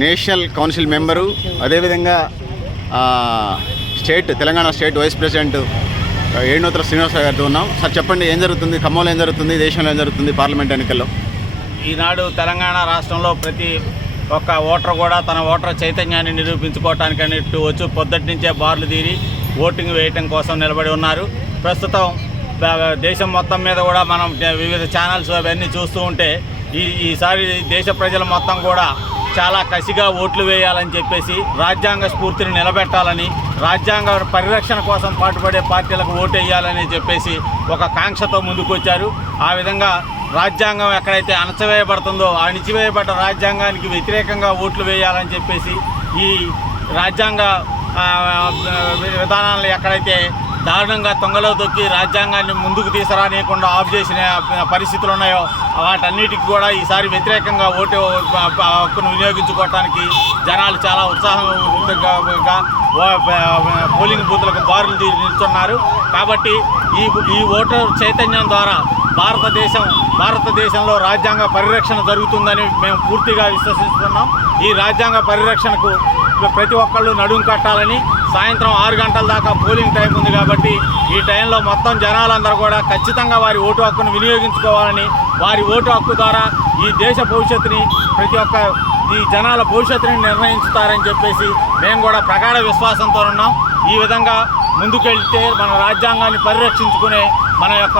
National council member, అదేవిధంగా Telangana state vice president Yedunuthala Srinivasarao గారితో ఉన్నాం. సార్ చెప్పండి, ఏం జరుగుతుంది ఖమ్మంలో, ఏం జరుగుతుంది దేశంలో, ఏం జరుగుతుంది పార్లమెంట్ ఎన్నికల్లో? ఈనాడు తెలంగాణ రాష్ట్రంలో ప్రతి ఒక్క ఓటర్ కూడా తన ఓటర్ చైతన్యాన్ని నిరూపించుకోవటానికి అన్నట్టు వచ్చి పొద్దుటి నుంచే బార్లు తీరి ఓటింగ్ వేయటం కోసం నిలబడి ఉన్నారు. ప్రస్తుతం దేశం మొత్తం మీద కూడా మనం వివిధ ఛానల్స్ అవన్నీ చూస్తూ ఉంటే ఈసారి దేశ ప్రజలు మొత్తం కూడా చాలా కసిగా ఓట్లు వేయాలని చెప్పేసి, రాజ్యాంగ స్ఫూర్తిని నిలబెట్టాలని, రాజ్యాంగ పరిరక్షణ కోసం పాటుపడే పార్టీలకు ఓటు వేయాలని చెప్పేసి ఒక కాంక్షతో ముందుకొచ్చారు. ఆ విధంగా రాజ్యాంగం ఎక్కడైతే అణచివేయబడుతుందో ఆ అణచివేయబడ్డ రాజ్యాంగానికి వ్యతిరేకంగా ఓట్లు వేయాలని చెప్పేసి, ఈ రాజ్యాంగ విధానాలను ఎక్కడైతే దారుణంగా తొంగలో తొక్కి రాజ్యాంగాన్ని ముందుకు తీసుకురానియకుండా ఆఫ్ చేసిన పరిస్థితులు ఉన్నాయో వాటన్నిటికీ కూడా ఈసారి వ్యతిరేకంగా ఓటు హక్కును వినియోగించుకోవటానికి జనాలు చాలా ఉత్సాహంగా పోలింగ్ బూత్లకు బారులు నిల్చున్నారు. కాబట్టి ఈ ఓటర్ చైతన్యం ద్వారా భారతదేశంలో రాజ్యాంగ పరిరక్షణ జరుగుతుందని మేము పూర్తిగా విశ్వసిస్తున్నాం. ఈ రాజ్యాంగ పరిరక్షణకు ప్రతి ఒక్కళ్ళు నడుం కట్టాలని, సాయంత్రం 6 గంటల దాకా పోలింగ్ టైం ఉంది కాబట్టి ఈ టైంలో మొత్తం జనాలందరూ కూడా ఖచ్చితంగా వారి ఓటు హక్కును వినియోగించుకోవాలని, వారి ఓటు హక్కు ద్వారా ఈ దేశ భవిష్యత్తుని ఈ జనాల భవిష్యత్తుని నిర్ణయించుతారని చెప్పేసి మేము కూడా ప్రగాఢ విశ్వాసంతో ఉన్నాం. ఈ విధంగా ముందుకెళ్తే మన రాజ్యాంగాన్ని పరిరక్షించుకునే మన యొక్క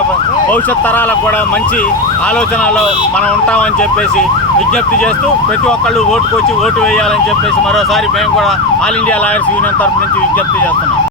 భవిష్యత్ తరాలకు కూడా మంచి ఆలోచనలో మనం ఉంటామని చెప్పేసి విజ్ఞప్తి చేస్తూ ప్రతి ఒక్కళ్ళు ఓటుకొచ్చి ఓటు వేయాలని చెప్పేసి మరోసారి మేము కూడా ఆల్ ఇండియా లాయర్స్ యూనియన్ తరఫు నుంచి విజ్ఞప్తి చేస్తున్నాం.